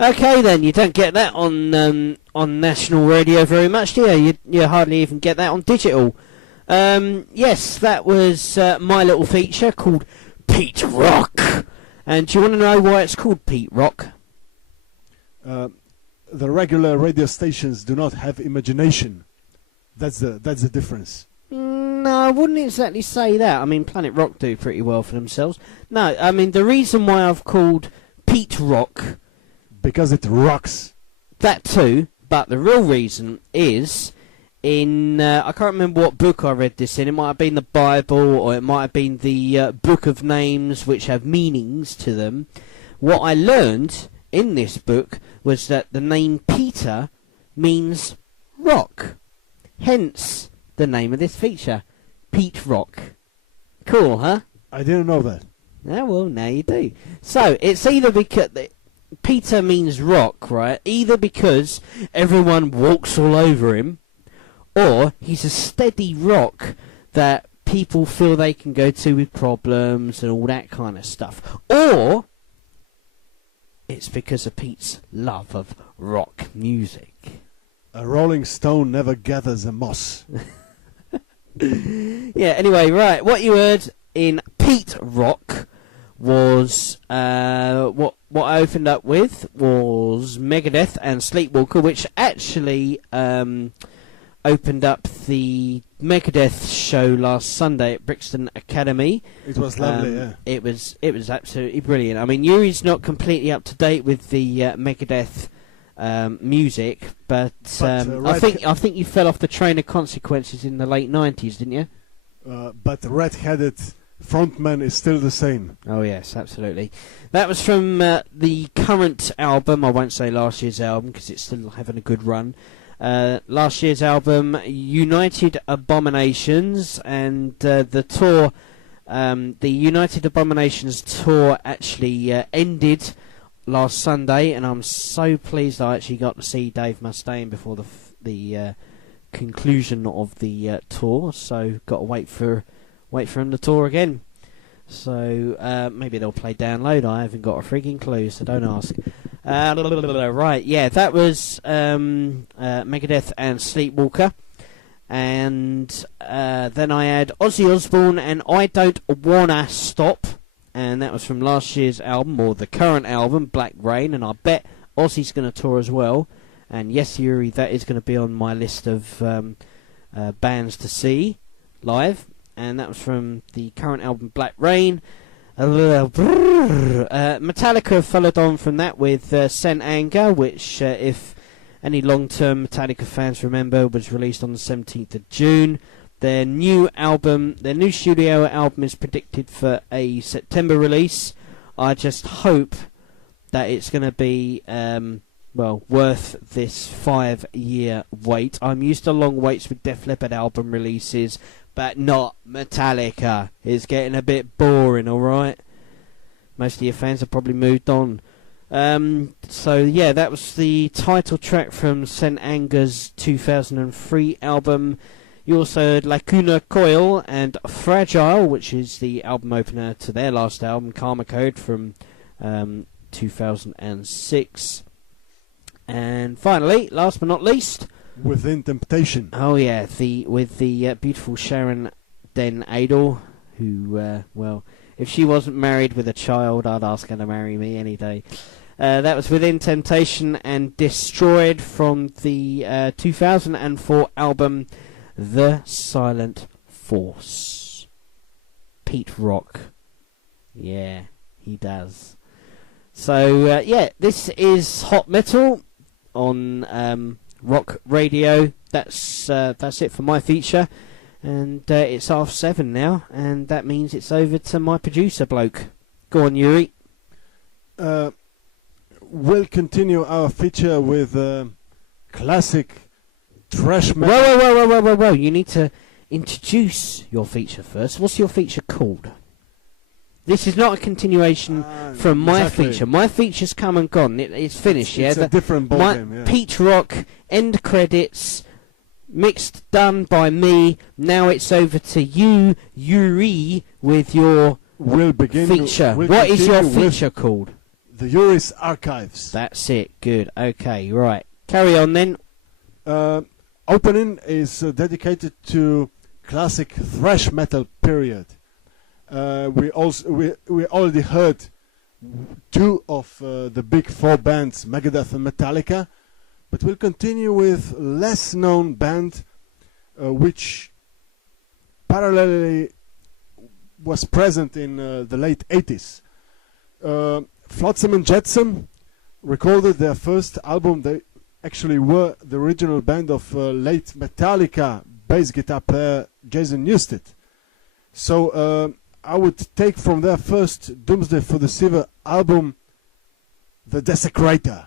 Okay, then you don't get that on national radio very much, do you? You hardly even get that on digital. Yes, that was my little feature called Pete Rock. And do you want to know why it's called Pete Rock? The regular radio stations do not have imagination. That's the difference. No, I wouldn't exactly say that. I mean, Planet Rock do pretty well for themselves. No, I mean, the reason why I've called Pete Rock... Because it rocks. That too, but the real reason is... I can't remember what book I read this in. It might have been the Bible, or it might have been the Book of Names, which have meanings to them. What I learned in this book was that the name Peter means rock. Hence, the name of this feature, Pete Rock. Cool, huh? I didn't know that. Yeah, well, now you do. So, it's either because... Peter means rock, right? Either because everyone walks all over him, or he's a steady rock that people feel they can go to with problems and all that kind of stuff. Or it's because of Pete's love of rock music. A rolling stone never gathers a moss. Yeah, anyway, right. What you heard in Pete Rock was what I opened up with was Megadeth and Sleepwalker, which actually opened up the Megadeth show last Sunday at Brixton Academy. It was lovely, yeah. It was absolutely brilliant. I mean, Jurij not completely up to date with the Megadeth music, but I think you fell off the train of consequences in the late 90s, didn't you? But the red-headed frontman is still the same. Oh yes, absolutely. That was from the current album. I won't say last year's album because it's still having a good run. Last year's album, United Abominations, and the tour, the United Abominations tour actually ended last Sunday, and I'm so pleased I actually got to see Dave Mustaine before the conclusion of the tour. So got to wait for him to tour again. So maybe they'll play download. I haven't got a frigging clue, so don't ask. Right, yeah, that was Megadeth and Sleepwalker. And then I had Ozzy Osbourne and I Don't Wanna Stop. And that was from last year's album, or the current album, Black Rain. And I bet Ozzy's going to tour as well. And yes, Yuri, that is going to be on my list of bands to see live. And that was from the current album, Black Rain. Metallica followed on from that with Sent Anger, which, if any long-term Metallica fans remember, was released on the 17th of June. Their new studio album is predicted for a September release. I just hope that it's going to be, worth this 5-year wait. I'm used to long waits with Def Leppard album releases, but not Metallica. It's getting a bit boring, alright? Most of your fans have probably moved on. So, yeah, that was the title track from Sent Anger's 2003 album. You also heard Lacuna Coil and Fragile, which is the album opener to their last album, Karma Code, from 2006. And finally, last but not least, Within Temptation. Oh yeah, with the beautiful Sharon Den Adel, who if she wasn't married with a child, I'd ask her to marry me any day. That was Within Temptation and Destroyed from the 2004 album The Silent Force. Pete Rock. Yeah, he does. So this is Hot Metal on Rock Radio. That's it for my feature, and it's 7:30 now, and that means it's over to my producer bloke. Go on, Yuri. We'll continue our feature with classic thrash metal. Whoa! You need to introduce your feature first. What's your feature called? This is not a continuation from my feature. My feature's come and gone. It's finished, it's a different ballgame, yeah. Pete Rock, end credits, done by me. Now it's over to you, Yuri, with your feature. What is your feature called? the Jurij archives. That's it. Good. Okay. Right. Carry on then. Opening is dedicated to classic thrash metal period. We already heard two of the big four bands, Megadeth and Metallica, but we'll continue with less known band which parallelly was present in the late 80s. Flotsam and Jetsam recorded their first album. They actually were the original band of late Metallica bass guitar player Jason Newsted. So I would take from their first Doomsday for the Silver album The Desecrator.